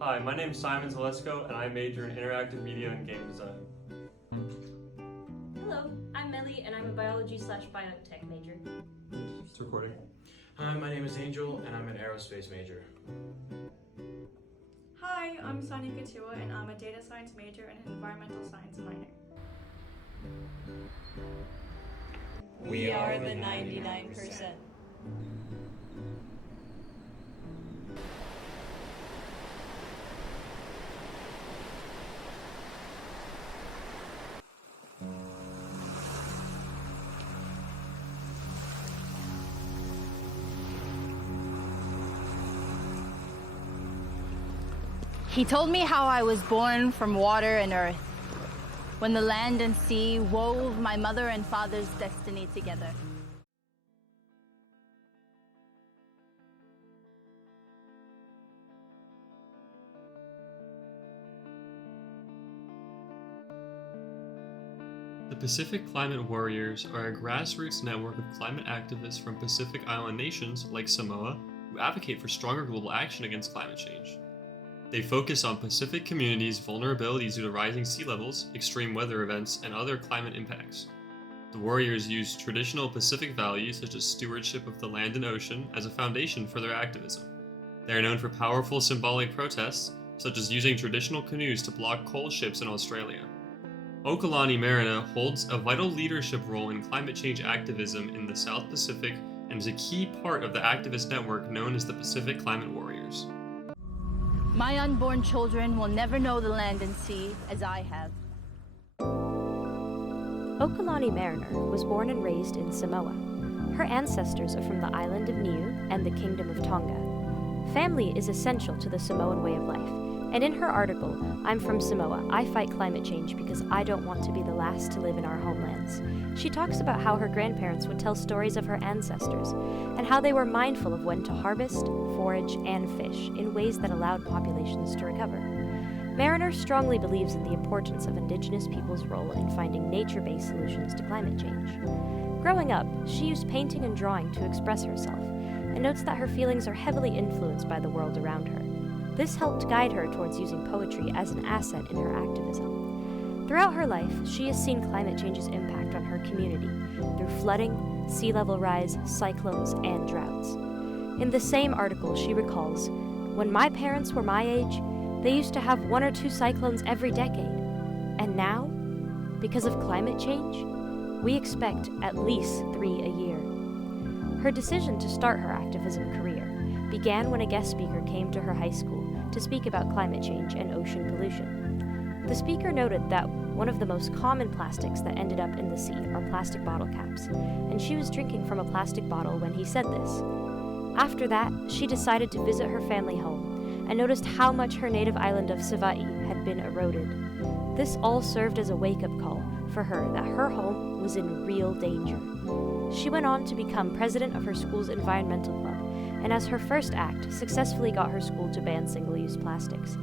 Hi, my name is Simon Zalesko, and I major in interactive media and game design. Hello, I'm Melly, and I'm a biology/biotech major. It's recording. Hi, my name is Angel, and I'm an aerospace major. Hi, I'm Sonia Katua, and I'm a data science major and an environmental science minor. We are the 99%. He told me how I was born from water and earth, when the land and sea wove my mother and father's destiny together. The Pacific Climate Warriors are a grassroots network of climate activists from Pacific Island nations like Samoa who advocate for stronger global action against climate change. They focus on Pacific communities' vulnerabilities due to rising sea levels, extreme weather events, and other climate impacts. The Warriors use traditional Pacific values such as stewardship of the land and ocean as a foundation for their activism. They are known for powerful symbolic protests, such as using traditional canoes to block coal ships in Australia. Okalani Mariner holds a vital leadership role in climate change activism in the South Pacific and is a key part of the activist network known as the Pacific Climate Warriors. My unborn children will never know the land and sea as I have. Okalani Mariner was born and raised in Samoa. Her ancestors are from the island of Niue and the Kingdom of Tonga. Family is essential to the Samoan way of life, and in her article, I'm from Samoa, I fight climate change because I don't want to be the last to live in our homelands. She talks about how her grandparents would tell stories of her ancestors, and how they were mindful of when to harvest, forage, and fish in ways that allowed populations to recover. Mariner strongly believes in the importance of Indigenous peoples' role in finding nature-based solutions to climate change. Growing up, she used painting and drawing to express herself, and notes that her feelings are heavily influenced by the world around her. This helped guide her towards using poetry as an asset in her activism. Throughout her life, she has seen climate change's impact on her community through flooding, sea level rise, cyclones, and droughts. In the same article, she recalls, "When my parents were my age, they used to have 1 or 2 cyclones every decade. And now, because of climate change, we expect at least 3 a year." Her decision to start her activism career began when a guest speaker came to her high school to speak about climate change and ocean pollution. The speaker noted that one of the most common plastics that ended up in the sea are plastic bottle caps, and she was drinking from a plastic bottle when he said this. After that, she decided to visit her family home and noticed how much her native island of Savaii had been eroded. This all served as a wake-up call for her that her home was in real danger. She went on to become president of her school's environmental club, and as her first act, successfully got her school to ban single-use plastics.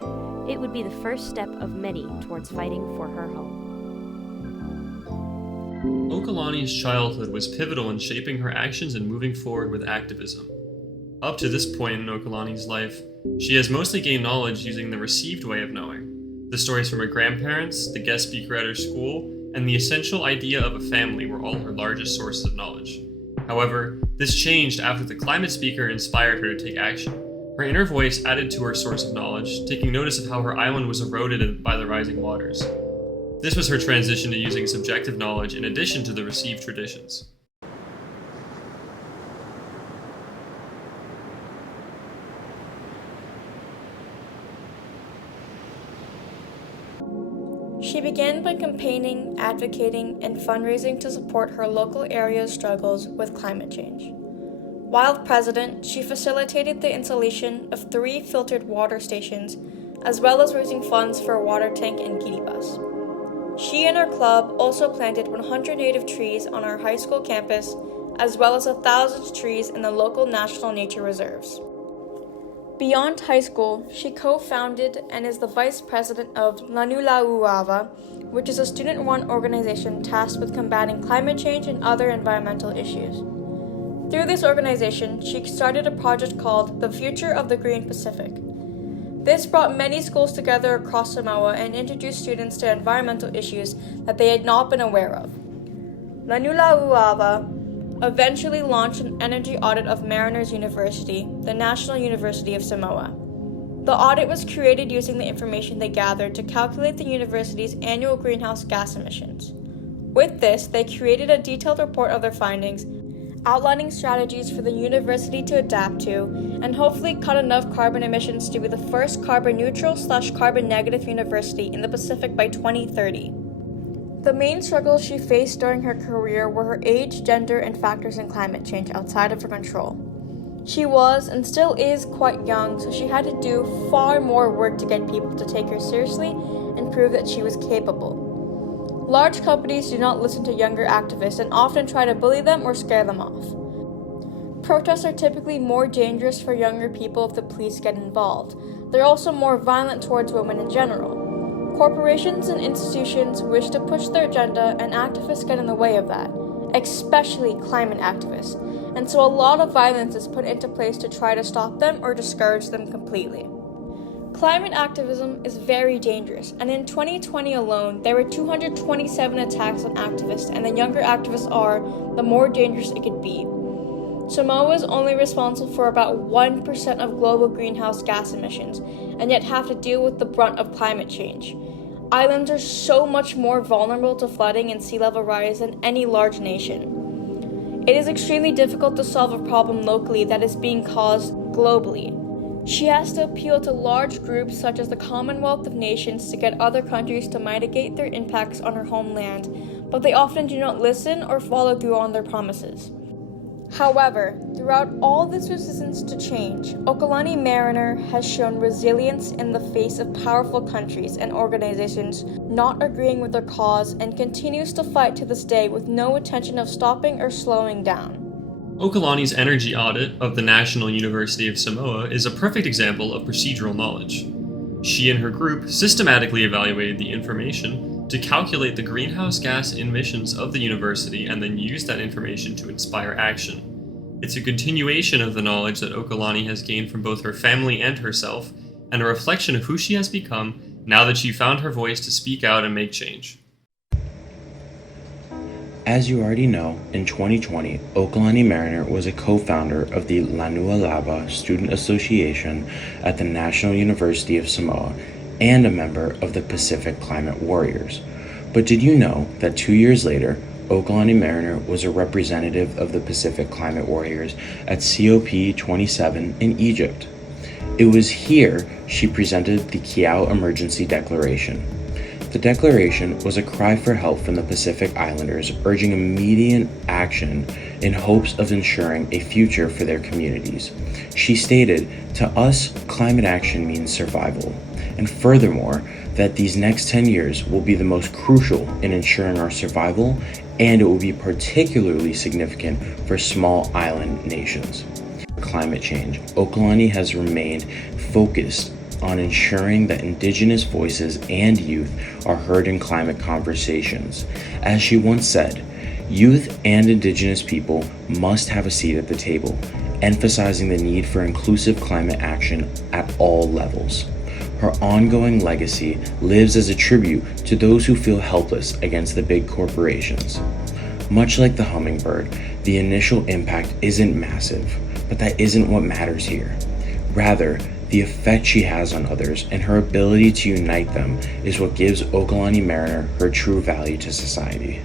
It would be the first step of many towards fighting for her home. Okalani's childhood was pivotal in shaping her actions and moving forward with activism. Up to this point in Okalani's life, she has mostly gained knowledge using the received way of knowing. The stories from her grandparents, the guest speaker at her school, and the essential idea of a family were all her largest sources of knowledge. However, this changed after the climate speaker inspired her to take action. Her inner voice added to her source of knowledge, taking notice of how her island was eroded by the rising waters. This was her transition to using subjective knowledge in addition to the received traditions. She began by campaigning, advocating, and fundraising to support her local area's struggles with climate change. While president, she facilitated the installation of 3 filtered water stations, as well as raising funds for a water tank in Kiribati. She and her club also planted 100 native trees on our high school campus, as well as 1,000 trees in the local national nature reserves. Beyond high school, she co-founded and is the vice president of Lanulauava, which is a student-run organization tasked with combating climate change and other environmental issues. Through this organization, she started a project called The Future of the Green Pacific. This brought many schools together across Samoa and introduced students to environmental issues that they had not been aware of. Lanulauava eventually launched an energy audit of Mariners University, the National University of Samoa. The audit was created using the information they gathered to calculate the university's annual greenhouse gas emissions. With this, they created a detailed report of their findings, outlining strategies for the university to adapt to, and hopefully cut enough carbon emissions to be the first carbon neutral/carbon negative university in the Pacific by 2030. The main struggles she faced during her career were her age, gender, and factors in climate change outside of her control. She was, and still is, quite young, so she had to do far more work to get people to take her seriously and prove that she was capable. Large companies do not listen to younger activists and often try to bully them or scare them off. Protests are typically more dangerous for younger people if the police get involved. They're also more violent towards women in general. Corporations and institutions wish to push their agenda, and activists get in the way of that, especially climate activists, and so a lot of violence is put into place to try to stop them or discourage them completely. Climate activism is very dangerous, and in 2020 alone, there were 227 attacks on activists, and the younger activists are, the more dangerous it could be. Samoa is only responsible for about 1% of global greenhouse gas emissions, and yet have to deal with the brunt of climate change. Islands are so much more vulnerable to flooding and sea level rise than any large nation. It is extremely difficult to solve a problem locally that is being caused globally. She has to appeal to large groups such as the Commonwealth of Nations to get other countries to mitigate their impacts on her homeland, but they often do not listen or follow through on their promises. However, throughout all this resistance to change, Okalani Mariner has shown resilience in the face of powerful countries and organizations not agreeing with their cause, and continues to fight to this day with no intention of stopping or slowing down. Okalani's energy audit of the National University of Samoa is a perfect example of procedural knowledge. She and her group systematically evaluated the information to calculate the greenhouse gas emissions of the university and then used that information to inspire action. It's a continuation of the knowledge that Okalani has gained from both her family and herself, and a reflection of who she has become now that she found her voice to speak out and make change. As you already know, in 2020, Okalani Mariner was a co-founder of the Lanulauava Student Association at the National University of Samoa and a member of the Pacific Climate Warriors. But did you know that 2 years later, Okalani Mariner was a representative of the Pacific Climate Warriors at COP27 in Egypt? It was here she presented the Kiau Emergency Declaration. The declaration was a cry for help from the Pacific Islanders, urging immediate action in hopes of ensuring a future for their communities. She stated, "To us, climate action means survival, and furthermore, that these next 10 years will be the most crucial in ensuring our survival, and it will be particularly significant for small island nations." Climate change, Okalani has remained focused on ensuring that Indigenous voices and youth are heard in climate conversations. As she once said, youth and Indigenous people must have a seat at the table, emphasizing the need for inclusive climate action at all levels. Her ongoing legacy lives as a tribute to those who feel helpless against the big corporations. Much like the hummingbird, the initial impact isn't massive, but that isn't what matters here. Rather, the effect she has on others and her ability to unite them is what gives Okalani Mariner her true value to society.